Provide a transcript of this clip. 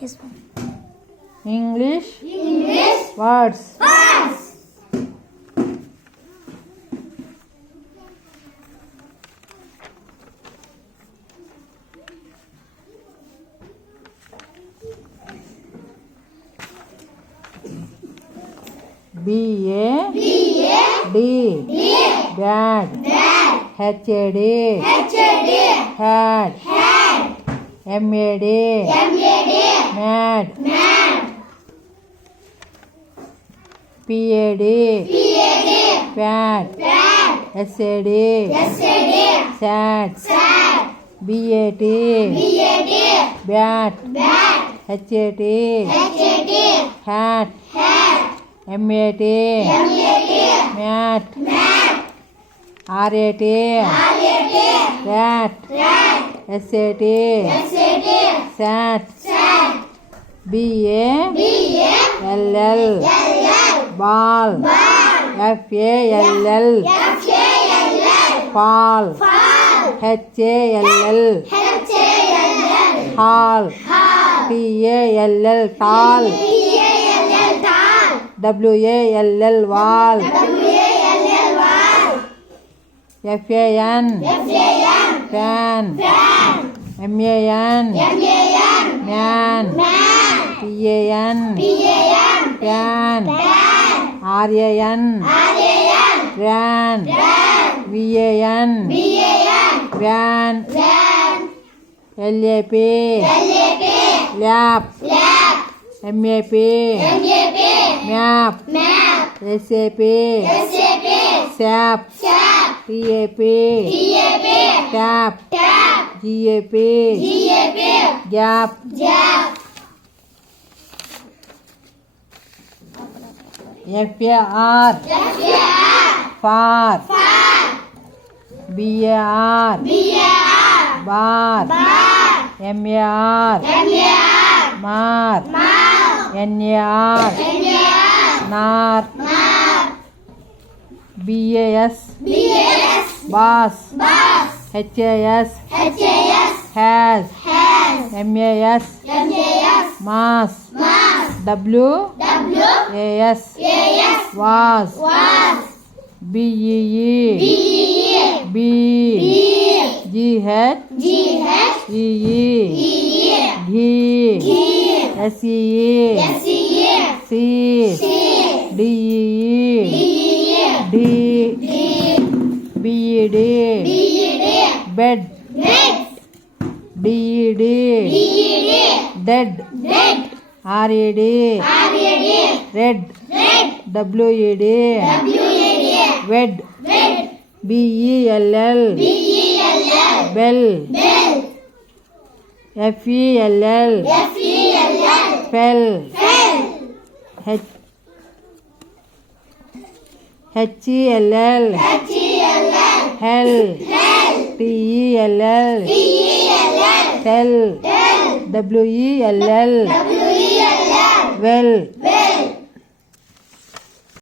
Yes, ma'am. English words. B-A-D, bad. H-A-D, had. M-A-D, mad. P-A-D, bad. S-A-D, sad. B-A-T, bat. H-A-T, hat. M-A-T, mat. R-A-T, rat. S-A-T, sat. B-A-L-L, ball. F-A-L-L, fall. H-A-L-L, hall. T-A-L-L, tall. W-A-L-L, wall. F-A-N, fan. M-A-N, man. P-A-N, pan. R-A-N, ran. V-A-N, van. L-A-P, lap. M-A-P, map. S-A-P, sap. T-A-P, tap. G-A-P, gap. F-A-R, far. B-A-R, bar. M-A-R, mar. N-A-R, nar. B-A-S, bass. H-A-S, has. M-A-S, mass. W-A-S, was. B-E-E, B. G-H, E-E, ghee. S-E-E, C. D-E-E, D. B-E-D, bed. D-E-D, dead. R-E-D, red. W-E-D, wed. B-E-L-L, bell. F-E-L-L, fell. H-E-L-L, hell. T-E-L-L, tell. W-E-L-L, well.